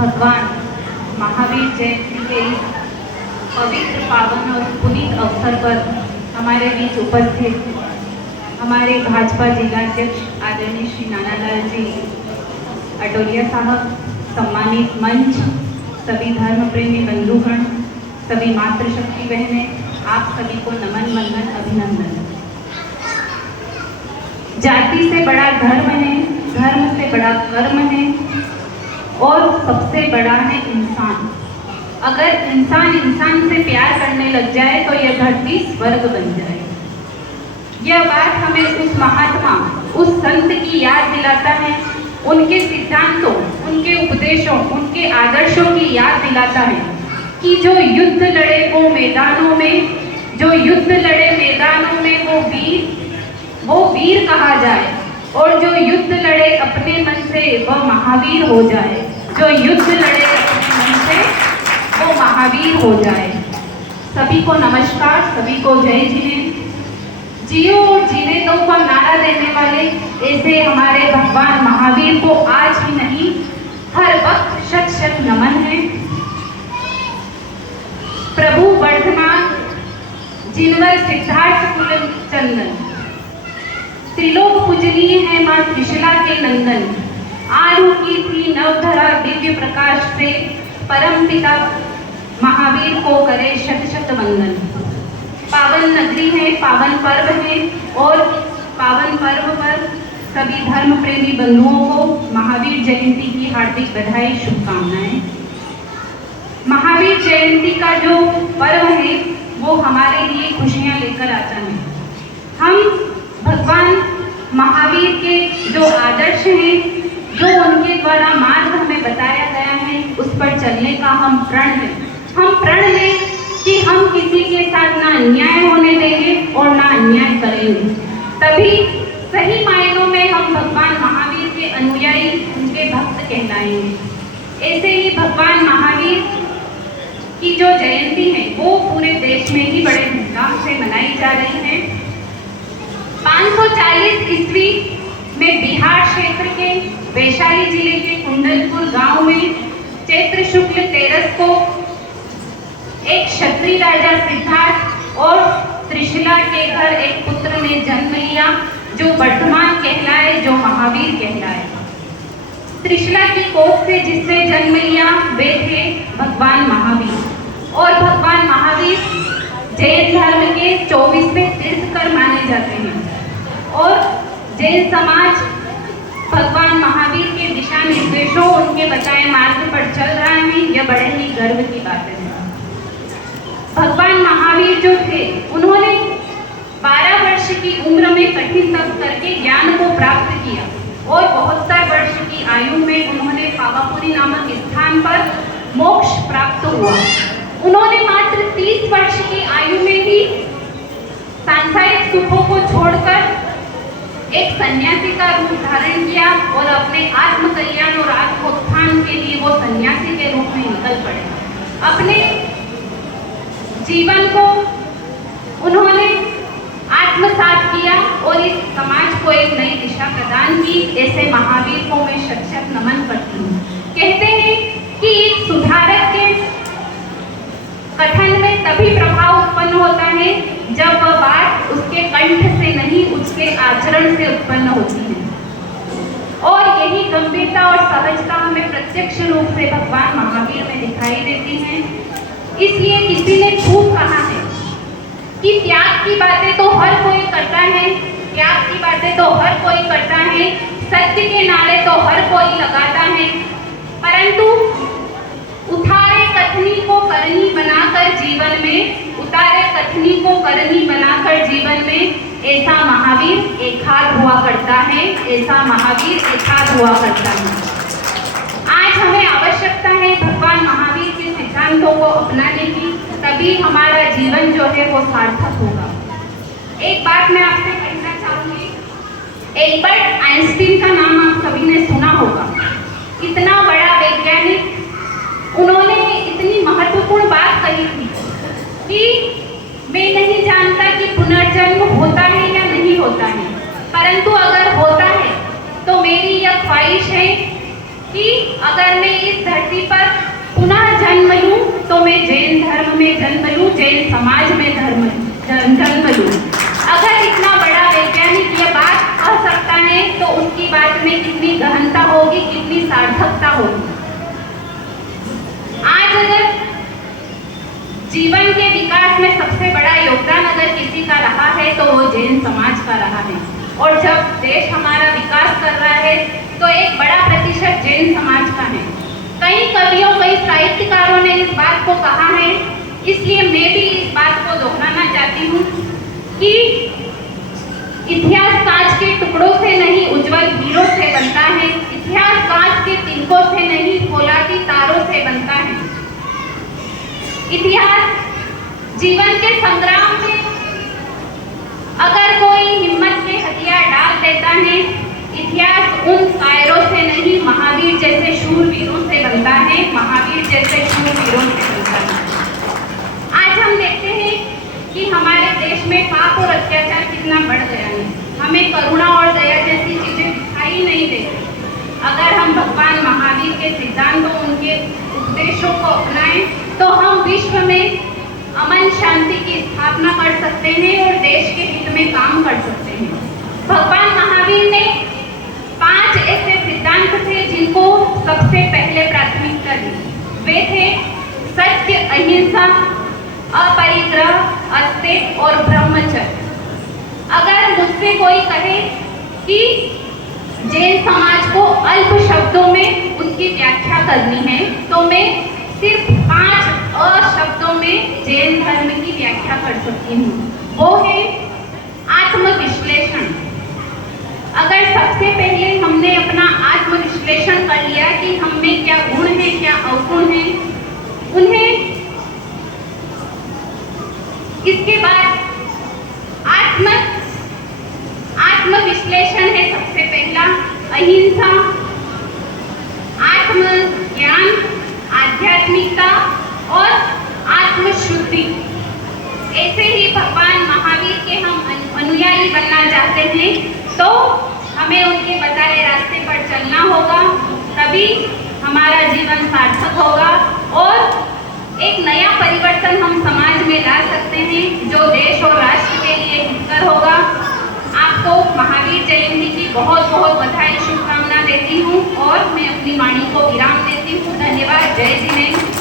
भगवान महावीर जयंती के इस पवित्र पावन और पुनीत अवसर पर हमारे बीच उपस्थित हमारे भाजपा जिलाध्यक्ष आदरणीय श्री नानालाल जी अटोलिया साहब, सम्मानित मंच, सभी धर्म प्रेमी बंधुगण, सभी मातृशक्ति बहनें, आप सभी को नमन, वंदन, अभिनंदन। जाति से बड़ा धर्म है, धर्म से बड़ा कर्म है और सबसे बड़ा है इंसान। अगर इंसान इंसान से प्यार करने लग जाए तो यह धरती स्वर्ग बन जाए। यह बात हमें उस महात्मा, उस संत की याद दिलाता है, उनके सिद्धांतों, उनके उपदेशों, उनके आदर्शों की याद दिलाता है कि जो युद्ध लड़े वो मैदानों में, जो युद्ध लड़े मैदानों में वो वीर कहा जाए, और जो युद्ध लड़े अपने मन से वह महावीर हो जाए। जो युद्ध लड़े अपने मन से वो महावीर हो जाए। सभी को नमस्कार, सभी को जय जिने। जियो और जीने दो का नारा देने वाले ऐसे हमारे भगवान महावीर को आज ही नहीं, हर वक्त शत शत नमन है। प्रभु वर्धमान जिनवर सिद्धार्थ कुल चंदन, त्रिलोक पूजनीय है माँ त्रिशला के नंदन। आरूढ़ी थी नवधरा दिव्य प्रकाश से, परम पिता महावीर को करे शत शत वंदन। पावन नगरी है, पावन पर्व है, और पावन पर्व पर सभी धर्म प्रेमी बंधुओं को महावीर जयंती की हार्दिक बधाई, शुभकामनाएं। महावीर जयंती का जो पर्व है वो हमारे लिए खुशियां लेकर आता है। हम भगवान महावीर के जो आदर्श हैं, जो उनके द्वारा मार्ग हमें बताया गया है, उस पर चलने का हम प्रण लें। हम प्रण लें कि हम किसी के साथ ना अन्याय होने देंगे और ना अन्याय करेंगे। तभी सही मायनों में हम भगवान महावीर के अनुयायी, उनके भक्त कहलाएंगे। ऐसे ही भगवान महावीर की जो जयंती है वो पूरे देश में ही बड़े धूमधाम से मनाई जा रही है। 540 ईस्वी में बिहार क्षेत्र के वैशाली जिले के कुंडलपुर गांव में चैत्र शुक्ल 13 को एक क्षत्रिय राजा सिद्धार्थ और त्रिशला के घर एक पुत्र ने जन्म लिया, जो वर्धमान कहलाए, जो महावीर कहलाए। त्रिशला की कोख से जिसने जन्म लिया वे थे भगवान महावीर। और भगवान महावीर जैन धर्म के 24वें तीर्थकर माने जाते हैं, और जैन समाज भगवान महावीर के दिशा निर्देशों, उनके बताए मार्ग पर चल रहा है। यह बड़े ही गर्व की बात है। भगवान महावीर जो थे, उन्होंने 12 वर्ष की उम्र में कठिन तप करके ज्ञान को प्राप्त किया, और 72 वर्ष की आयु में उन्होंने पावापुरी नामक स्थान पर मोक्ष प्राप्त हुआ। उन्होंने मात्र 30 वर्ष की आयु में ही सांसारिक सुखों को छोड़कर एक सन्यासी का रूप धारण किया, और अपने आत्म कल्याण और आत्मोत्थान के लिए वो सन्यासी के रूप में निकल पड़े। अपने जीवन को उन्होंने आत्मसात किया और इस समाज को एक नई दिशा प्रदान की। ऐसे महावीर को मैं शत शत नमन करती हूँ। कहते हैं कि एक सुधारक के कथन में तभी प्रभाव उत्पन्न होता है जब वह बात उसके कंठ से नहीं, उसके आचरण से उत्पन्न होती है। और यही गंभीरता और सहजता हमें प्रत्यक्ष रूप से भगवान महावीर में दिखाई देती है। इसलिए किसी ने खूब कहा है कि त्याग की बातें तो हर कोई करता है, त्याग की बातें तो हर कोई करता है, सत्य के नारे तो हर कोई लगाता है, परंतु उतारे कथनी को करनी बनाकर जीवन में, उतारे कथनी को करनी बनाकर जीवन में ऐसा महावीर एकाध हुआ करता है, ऐसा महावीर एकाध हुआ करता है। आज हमें आवश्यकता है भगवान महावीर के सिद्धांतों को अपनाने की, तभी हमारा जीवन जो है वो सार्थक होगा। एक बात मैं आपसे कहना चाहूंगी, एल्बर्ट आइंस्टीन का नाम आप सभी ने सुना होगा। इतना बड़ा वैज्ञानिक, उन्होंने इतनी महत्वपूर्ण बात कही थी कि मैं नहीं जानता कि पुनर्जन्म होता है या नहीं होता है, परंतु अगर होता है तो मेरी यह ख्वाहिश है कि अगर मैं इस धरती पर पुनः जन्म लूं तो मैं जैन धर्म में जन्म लूं, जैन समाज में जन्म लूं। अगर इतना बड़ा वैज्ञानिक ये बात कह सकता है तो उनकी बात में कितनी गहनता होगी, कितनी सार्थकता होगी। आज अगर जीवन के विकास में सबसे बड़ा योगदान अगर किसी का रहा है तो वो जैन समाज का रहा है। और जब देश हमारा विकास कर रहा है तो एक बड़ा प्रतिशत जैन समाज का है। कई कवियों, कई साहित्यकारों ने इस बात को कहा है, इसलिए मैं भी इस बात को दोहराना चाहती हूँ कि इतिहास कांच के टुकड़ों से नहीं, उज्जवल हीरो से बनता है। इतिहास कांच के तिनकों से नहीं, फौलादी तारों से बनता है। इतिहास जीवन के संग्राम में अगर कोई हिम्मत के हथियार डाल देता है, इतिहास उन कायरों से नहीं, महावीर जैसे शूरवीरों से बनता है, महावीर जैसे शूरवीरों से बनता है। आज हम देखते हैं कि हमारे देश में पाप और अत्याचार कितना बढ़ गया है। हमें करुणा और दया जैसी चीजें दिखाई नहीं देती। अगर हम भगवान महावीर के सिद्धांतों, उनके उपदेशों को अपनाएं तो हम विश्व में अमन शांति की स्थापना कर सकते हैं और देश के हित में काम कर सकते हैं। भगवान महावीर ने 5 ऐसे सिद्धांत थे जिनको सबसे पहले प्राथमिकता दी। वे थे सत्य, अहिंसा, अपरिग्रह, अस्तेय और ब्रह्मचर्य। अगर मुझसे कोई कहे कि जैन समाज को अल्प शब्दों में उसकी व्याख्या करनी है तो मैं सिर्फ 5 शब्दों में जैन धर्म की व्याख्या कर सकती हूँ। वो है आत्मविश्लेषण। अगर सबसे पहले हमने अपना आत्मविश्लेषण कर लिया कि हम में क्या गुण है, क्या अवगुण है, उन्हें इसके बाद आत्मविश्लेषण है सबसे पहला, अहिंसा, आत्मज्ञान, आध्यात्मिकता और आत्मशुद्धि। ऐसे ही भगवान महावीर के हम अनुयायी बनना चाहते हैं तो हमें उनके बताए रास्ते पर चलना होगा, तभी हमारा जीवन सार्थक होगा और एक नया परिवर्तन हम समाज में ला सकते हैं जो देश और राष्ट्र के लिए हितकर होगा। आपको महावीर जयंती की बहुत बहुत बधाई, शुभकामना देती हूँ और मैं अपनी वाणी को विराम देती हूँ। धन्यवाद। जय जिनेन्द्र।